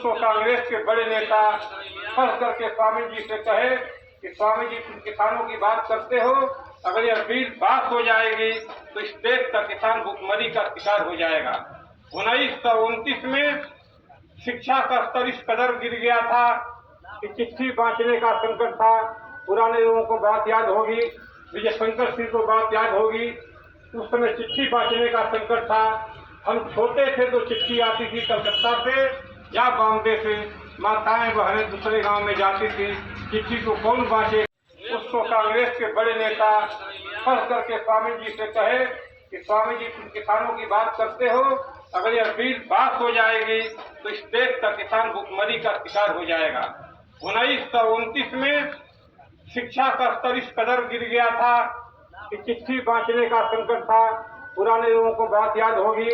उसको कांग्रेस के बड़े नेता फंस करके स्वामी जी से कहे कि स्वामी जी तुम किसानों की बात करते हो, अगर यह बिल पास हो जाएगी तो इस देश का किसान भुखमरी का शिकार हो जाएगा। 1929 में शिक्षा का स्तर इस कदर गिर गया था कि चिट्ठी बांटने का संकट था। पुराने लोगों को बात याद होगी, विजय शंकर सिंह को बात याद होगी, उस समय चिट्ठी बांटने का संकट था। हम छोटे थे तो चिट्ठी आती थी कलकत्ता से या बॉम्बे से, माताएं बहनें दूसरे गांव में जाती थी, चिट्ठी को कौन बांटे। उसको कांग्रेस के बड़े नेता फंस करके स्वामी जी से कहे कि स्वामी जी तुम किसानों की बात करते हो, अगर यह बिल पास हो जाएगी तो इस देश का किसान भुखमरी का शिकार हो जाएगा। 1929 में शिक्षा का स्तर इस कदर गिर गया था कि चिट्ठी बांटने का संकट था। पुराने लोगों को बात याद होगी,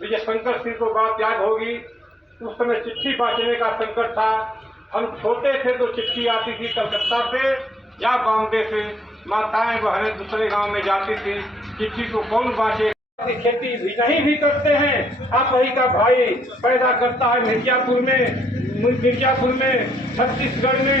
विजय शंकर सिंह को बात याद होगी, उस समय चिट्ठी बांटने का संकट था। हम छोटे थे तो चिट्ठी आती थी कलकत्ता से या बॉम्बे से, माताएं बहनें दूसरे गांव में जाती थी, चिट्ठी को कौन बांटे। खेती भी नहीं भी करते हैं। आप वही का भाई पैदा करता है मिर्जापुर में, छत्तीसगढ़ में,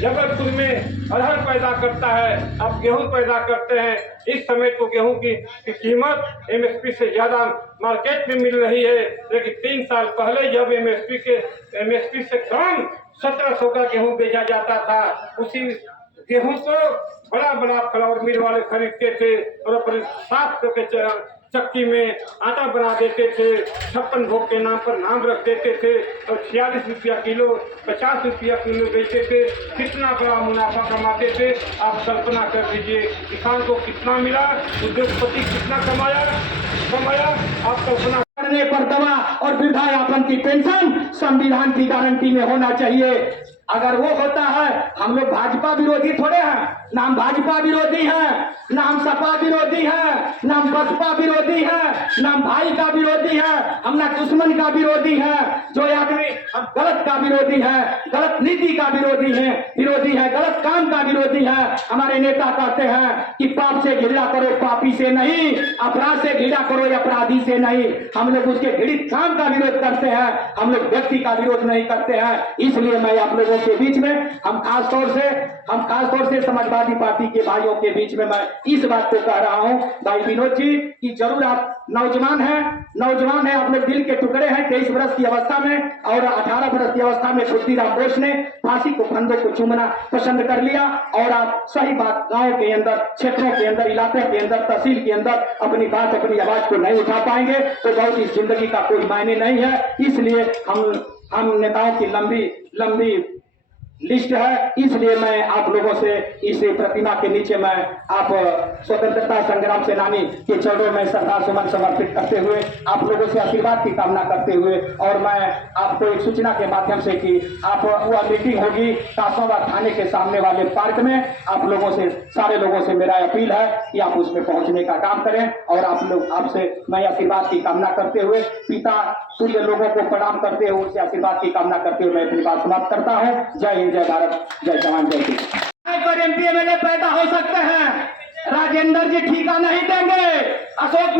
जबलपुर में अरहर पैदा करता है, आप गेहूं पैदा करते हैं। इस समय तो गेहूं की कीमत एमएसपी से ज्यादा मार्केट में मिल रही है, लेकिन 3 साल पहले जब एमएसपी से कम 1700 का गेहूं बेचा जाता था, उसी गेहूं को बड़ा बड़ा फ्लावर मिल वाले खरीदते थे और अपने साफ करके चक्की में आटा बना देते थे, 56 भोग के नाम पर नाम रख देते थे और 46 रुपया किलो, 50 रुपया किलो बेचते थे। कितना बड़ा मुनाफा कमाते थे, आप कल्पना कर दीजिए। किसान को कितना मिला, उद्योगपति कितना कमाया, आप कल्पना करने पर दवा और वृद्धायापन की पेंशन संविधान की गारंटी में होना चाहिए। अगर वो होता है, हम लोग भाजपा विरोधी थोड़े हैं, ना हम भाजपा विरोधी हैं, ना हम सपा विरोधी हैं, ना हम बसपा विरोधी हैं, ना हम भाई का विरोधी है, हम ना दुश्मन का विरोधी है। जो आदमी हम गलत का विरोधी है, गलत नीति का विरोधी है, गलत काम का विरोधी है। हमारे नेता कहते हैं कि पाप से घृणा करो पापी से नहीं, अपराध से घृणा करो अपराधी से नहीं। हम लोग उसके घृणित काम का विरोध करते हैं, हम लोग व्यक्ति का विरोध नहीं करते हैं। इसलिए मैं आप लोगों के बीच में हम खास तौर से समाजवादी पार्टी के भाइयों के बीच में मैं इस बात को कह रहा हूं, भाई विनोद जी, कि जरूर आप नौजवान हैं, आप लोग दिल के टुकड़े हैं। 23 वर्ष की अवस्था में और 18 वर्ष की अवस्था में खुर्दीराम बोस ने फांसी को फंदों को चूमना पसंद कर लिया और आप सही बात गांव के अंदर, क्षेत्रों के अंदर, इलाकों के अंदर, तहसील के अंदर अपनी बात, अपनी आवाज को नहीं उठा पाएंगे तो बहुत इस जिंदगी का कोई मायने नहीं है। इसलिए हम नेताओं की लंबी लिस्ट है। इसलिए मैं आप लोगों से इस प्रतिमा के नीचे मैं आप स्वतंत्रता संग्राम सेनानी के चरणों में श्रद्धा सुमन समर्पित करते हुए आप लोगों से आशीर्वाद की कामना करते हुए, और मैं आपको एक सूचना के माध्यम से कि आप वह मीटिंग होगी कासोबाग थाने के सामने वाले पार्क में, आप लोगों से, सारे लोगों से मेरा अपील है कि आप उसमें पहुंचने का काम करें। और आपसे मैं आशीर्वाद की कामना करते हुए, पिता सूर्य लोगों को प्रणाम करते हुए, उससे आशीर्वाद की कामना करते हुए मैं अपनी बात समाप्त करता हूँ। जय हिंद, जय भारत, जय जवान, जय किसान। एमपी एमएलए पैदा हो सकते हैं, राजेंद्र जी ठीका नहीं देंगे, अशोक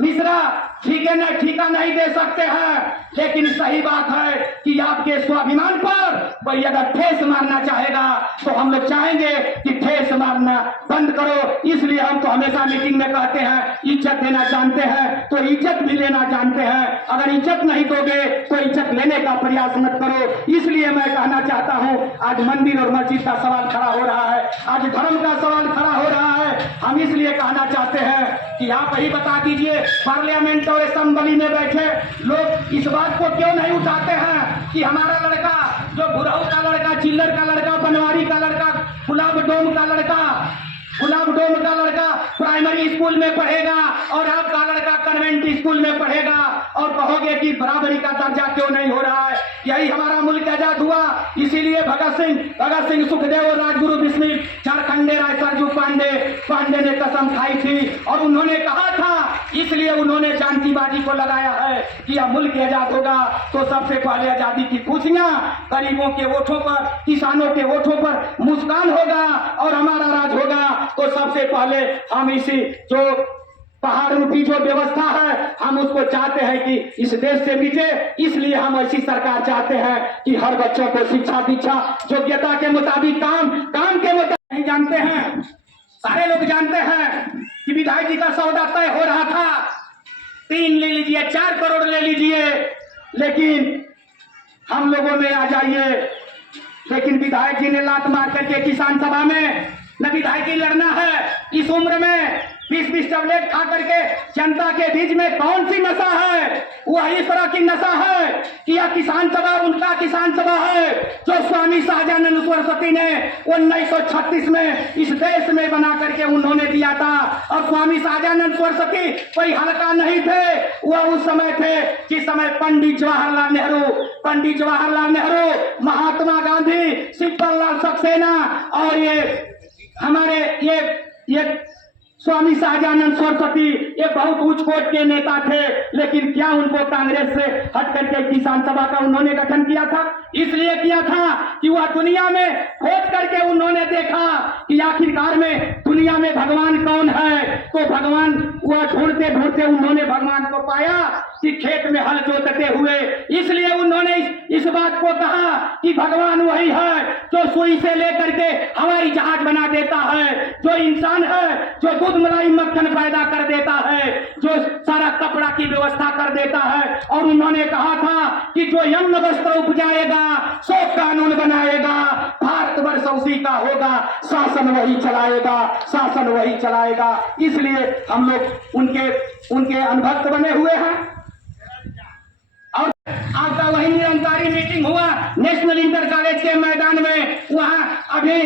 मिश्रा ठीका नहीं दे सकते हैं, लेकिन सही बात है कि आपके स्वाभिमान पर कोई अगर ठेस मारना चाहेगा तो हम लोग चाहेंगे कि ठेस मारना बंद करो। इसलिए हम तो हमेशा मीटिंग में कहते हैं, इज्जत देना जानते हैं तो इज्जत भी लेना जानते हैं, अगर इज्जत नहीं दोगे तो इज्जत लेने का प्रयास मत करो। इसलिए मैं कहना चाहता हूँ, आज मंदिर और मस्जिद का सवाल खड़ा हो रहा है, आज धर्म का सवाल खड़ा हो रहा है। हम इसलिए कहना चाहते हैं कि आप ही बता दीजिए, पार्लियामेंट और असेंबली में बैठे लोग इस बात को क्यों नहीं उठाते हैं कि हमारा लड़का, जो बुराऊ का लड़का, चिल्लर का लड़का, बनवारी का लड़का, गुलाब डोम का लड़का प्राइमरी स्कूल में पढ़ेगा और आपका लड़का कन्वेंट स्कूल में पढ़ेगा, और कहोगे कि बराबरी का दर्जा क्यों नहीं हो रहा है। यही हमारा मुल्क आजाद हुआ, इसीलिए भगत सिंह सुखदेव और राजगुरु बिस्मिल झारखंडे राय सरजू पांडे ने कसम खाई थी और उन्होंने कहा था, इसलिए उन्होंने जान की बाजी को लगाया है कि यह मुल्क आजाद होगा तो सबसे पहले आजादी की खुशियां गरीबों के वोटों पर, किसानों के वोटों पर मुस्कान होगा और हमारा राज होगा। तो सबसे पहले हम इसी जो पहाड़ रूपी जो व्यवस्था है हम उसको चाहते हैं कि इस देश से मिटे। इसलिए हम ऐसी सरकार चाहते हैं कि हर बच्चों को शिक्षा दीक्षा योग्यता के मुताबिक काम के मुताबिक। नहीं जानते हैं, सारे लोग जानते हैं कि विधायक जी का सौदा तय हो रहा था, 3 ले लीजिए, 4 करोड़ ले लीजिए, लेकिन हम लोगों में आ जाइए। लेकिन विधायक जी ने लात मार करके किसान सभा में न विधायक ही लड़ना है इस उम्र में 20-20 टैबलेट खा करके जनता के बीच में कौन सी नशा है? वह इस तरह की नशा है कि यह किसान सभा उनका किसान सभा है जो स्वामी शाहजानंद सरस्वती ने 1936 में इस देश में बना करके उन्होंने दिया था। और स्वामी शाहजानंद सरस्वती कोई हल्का नहीं थे, वह उस समय थे जिस समय पंडित जवाहरलाल नेहरू, महात्मा गांधी, शिवपाल सक्सेना और ये हमारे ये स्वामी शाहजानंद सरस्वती ये बहुत उच्च कोट के नेता थे। लेकिन क्या उनको कांग्रेस से हट करके किसान सभा का उन्होंने गठन किया था? इसलिए किया था कि वह दुनिया में खोज करके उन्होंने देखा कि आखिरकार में दुनिया में भगवान कौन है। तो भगवान वह ढूंढते ढूंढते उन्होंने भगवान को पाया कि खेत में हल जोतते हुए। इसलिए उन्होंने इस बात को कहा कि भगवान वही है जो सुई से लेकर के हवाई जहाज बना देता है, जो इंसान है जो दूध मलाई मक्खन पैदा कर देता है, जो सारा कपड़ा की व्यवस्था कर देता है। और उन्होंने कहा था कि जो अन्न वस्त्र उपजाएगा सो कानून बनाएगा, भारतवर्ष उसी का होगा, शासन वही चलाएगा। इसलिए हम लोग उनके अनुभक्त बने हुए हैं। और आपका वही निरंकारी मीटिंग हुआ नेशनल इंटर कॉलेज के मैदान में, वहां अभी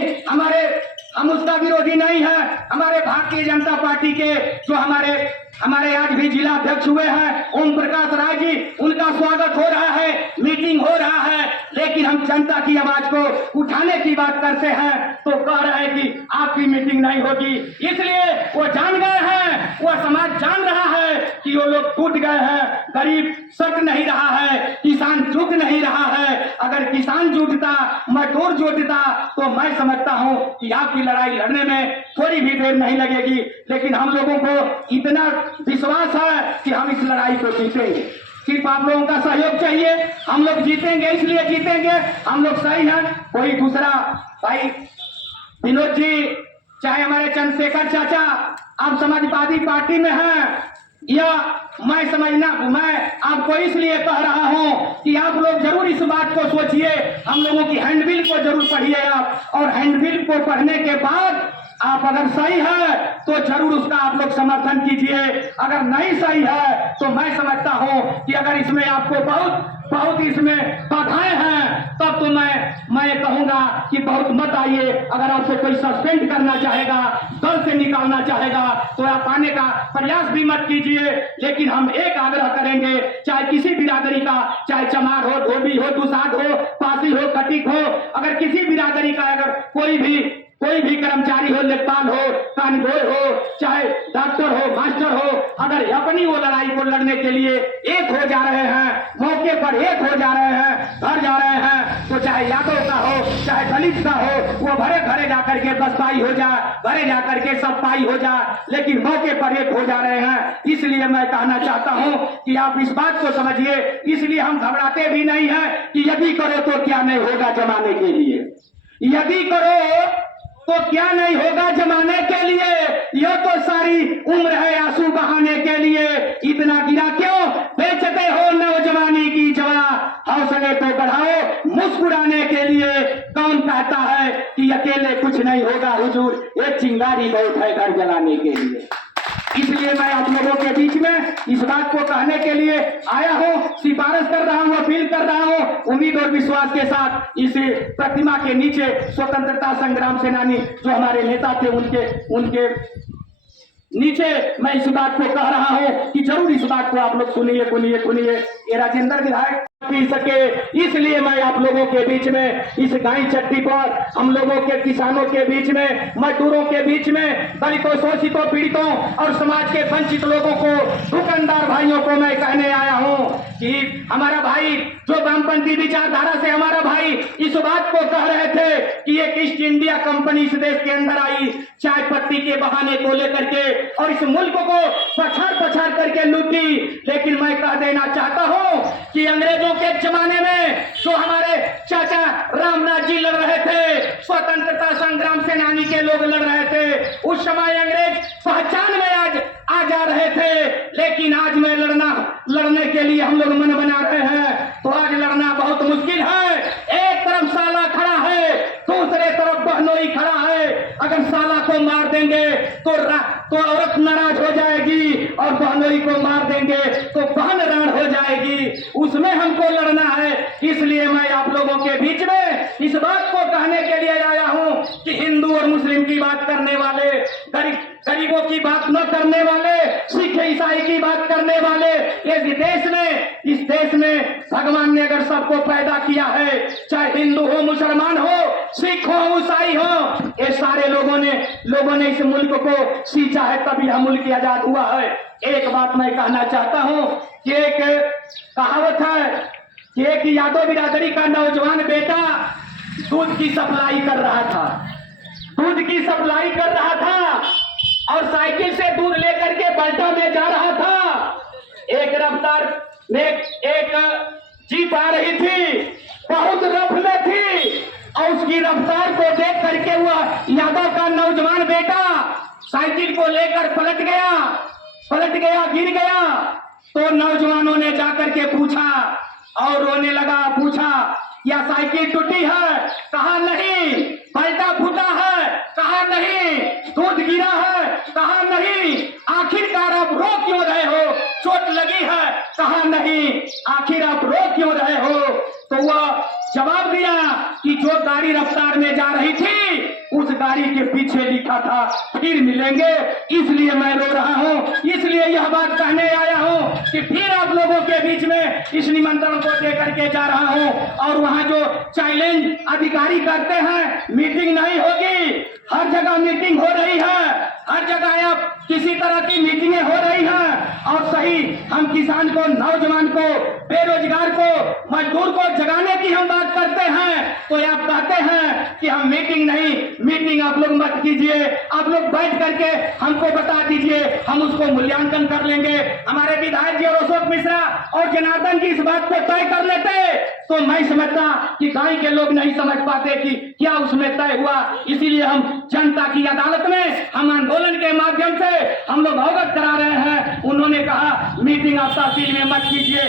हम उसका विरोधी नहीं है। हमारे भारतीय जनता पार्टी के जो हमारे आज भी जिला अध्यक्ष हुए हैं ओम प्रकाश राय जी, उनका स्वागत हो रहा है, मीटिंग हो रहा है। लेकिन हम जनता की आवाज को उठाने की बात करते हैं तो कह रहे हैं कि आपकी मीटिंग नहीं होगी। इसलिए वो जान गए हैं, वो समाज जान रहा है कि वो लोग टूट गए हैं, गरीब सट नहीं रहा है, किसान जुट नहीं रहा है। अगर किसान जुटता, मजदूर जुटता तो मैं समझता हूं कि आपकी लड़ाई लड़ने में थोड़ी भी देर नहीं लगेगी। लेकिन हम लोगों को इतना विश्वास है कि हम इस लड़ाई को जीतेंगे। सिर्फ आप लोगों का सहयोग चाहिए, हम लोग जीतेंगे। इसलिए जीतेंगे, हम लोग सही हैं। कोई दूसरा भाई विनोद जी, चाहे हमारे चंद्रशेखर चाचा, आप समाजवादी पार्टी में हैं, या मैं आपको इसलिए कह रहा हूं कि आप लोग जरूर इस बात को सोचिए, हम लोगों की हैंडबिल को जरूर पढ़िए आप, और हैंडबिल को पढ़ने के बाद आप अगर सही है तो जरूर उसका आप लोग समर्थन कीजिए। अगर नहीं सही है तो मैं समझता हूं कि अगर इसमें आपको बहुत इसमें बाधाएं हैं तब तो मैं कहूंगा कि बहुत मत आइए। अगर आपसे कोई सस्पेंड करना चाहेगा, दल से निकालना चाहेगा तो आप आने का प्रयास भी मत कीजिए। लेकिन हम एक आग्रह करेंगे, चाहे किसी बिरादरी का, चाहे चमार हो, धोबी हो, दुसाध हो, पासी हो, कटिक हो, अगर किसी बिरादरी का अगर कोई भी कर्मचारी हो, लेखपाल हो, कानूनगोई हो, चाहे डॉक्टर हो, मास्टर हो, अगर अपनी वो लड़ाई को लड़ने के लिए एक हो जा रहे हैं, मौके पर एक हो जा रहे हैं, घर जा रहे हैं, तो चाहे यादव का हो, चाहे दलित का हो, वो घरे जा करके 10 पाई हो जा, घरे जा करके 100 पाई हो जा, लेकिन मौके पर एक हो जा रहे हैं। इसलिए मैं कहना चाहता हूं कि आप इस बात को समझिए। इसलिए हम घबराते भी नहीं है कि यदि करो तो क्या नहीं होगा जमाने के लिए, यदि करो तो क्या नहीं होगा जमाने के लिए। यह तो सारी उम्र है आंसू बहाने के लिए, इतना गिरा क्यों बेचते हो नौजवानी की जवा, हौसले को बढ़ाओ मुस्कुराने के लिए। कौन कहता है कि अकेले कुछ नहीं होगा हुजूर, एक चिंगारी बहुत है घर जलाने के लिए। इसलिए मैं आप लोगों के बीच में इस बात को कहने के लिए आया हूं, सिफारिश कर रहा हूं, अपील कर रहा हूं, उम्मीद और विश्वास के साथ इस प्रतिमा के नीचे स्वतंत्रता संग्राम सेनानी जो हमारे नेता थे उनके नीचे मैं इस बात को कह रहा हूं कि जरूर इस बात को आप लोग सुनिए। ये राजेंद्र विधायक पी सके, इसलिए मैं आप लोगों के बीच में इस गाय चट्टी पर हम लोगों के किसानों के बीच में, मजदूरों के बीच में, दलितों, शोषितों, पीड़ितों और समाज के वंचित लोगों को, दुकानदार भाइयों को मैं कहने आया हूं कि हमारा भाई जो वामपंथी विचारधारा से हमारा भाई इस बात को कह रहे थे कि एक ईस्ट इंडिया कंपनी इस देश के अंदर आई चाय पत्ती के बहाने को लेकर के और इस मुल्क को पछाड़ करके लूटी, लेकिन मैं कह देना चाहता हूं कि अंग्रेजों के जमाने में जो हमारे चाचा रामनाथ जी लड़ रहे थे, स्वतंत्रता संग्राम सेनानी के लोग लड़ रहे थे, उस समय अंग्रेज पहचान में आज आ जा रहे थे, लेकिन आज में लड़ने के लिए हम लोग मन बना रहे हैं, तो आज लड़ना बहुत मुश्किल है। एक तरफ साला खड़ा है, दूसरे तरफ बहनोई खड़ा है। अगर साला को मार देंगे तो औरत नाराज हो जाएगी और बहनोई को मार देंगे तो बहन राण हो जाएगी, उसमें हमको लड़ना है। इसलिए मैं आप लोगों के बीच में इस बात को कहने के लिए आया हूं कि हिंदू और मुस्लिम की बात करने वाले, गरीबों की बात न करने वाले, सिख ईसाई की बात करने वाले, इस देश में भगवान ने अगर सबको पैदा किया है, चाहे हिंदू हो, मुसलमान हो, सिख हो, ईसाई हो, ये सारे लोगों ने इस मुल्क को सींचा है, तभी यह मुल्क आजाद हुआ है। एक बात मैं कहना चाहता हूं कि एक कहावत है कि एक यादव बिरादरी का नौजवान बेटा दूध की सप्लाई कर रहा था और साइकिल से दूध लेकर के बल्टा में जा रहा था। एक रफ्तार में एक जीप आ रही थी, बहुत रफ में थी और उसकी रफ्तार को देख करके वह यादव का नौजवान बेटा साइकिल को लेकर पलट गया, गिर गया। तो नौजवानों ने जाकर के पूछा और रोने लगा, पूछा या साइकिल टूटी है? कहा नहीं। पलटा फूटा है? कहा नहीं। दूध गिरा है? कहा नहीं। आखिरकार आप रो क्यों रहे हो? चोट लगी है? कहा नहीं। आखिर आप रो क्यों रहे हो? तो वह जवाब दिया कि जो गाड़ी रफ्तार में जा रही थी उस गाड़ी के पीछे लिखा था फिर मिलेंगे, इसलिए मैं रो रहा हूं। इसलिए यह बात कहने आया हूं कि फिर आप लोगों के बीच में इस निमंत्रण को दे करके जा रहा हूं। और वहां जो चैलेंज अधिकारी करते हैं, मीटिंग नहीं होगी, हर जगह मीटिंग हो रही है, हर जगह अब किसी तरह की मीटिंगें हो रही हैं और सही हम किसान को, नौजवान को, बेरोजगार को, मजदूर को जगाने की हम बात करते हैं, तो आप कहते हैं कि हम मीटिंग नहीं। मीटिंग आप लोग मत कीजिए, आप लोग बैठ करके हमको बता दीजिए, हम उसको मूल्यांकन कर लेंगे। हमारे विधायक जी और अशोक मिश्रा और जनार्दन जी इस बात को तय कर लेते तो मैं समझता कि गांव के लोग नहीं समझ पाते कि क्या उसमें तय हुआ। इसीलिए हम जनता की अदालत में हम आंदोलन के माध्यम से हम लोग अवगत करा रहे हैं। उन्होंने कहा मीटिंग आप तहसील में मत कीजिए।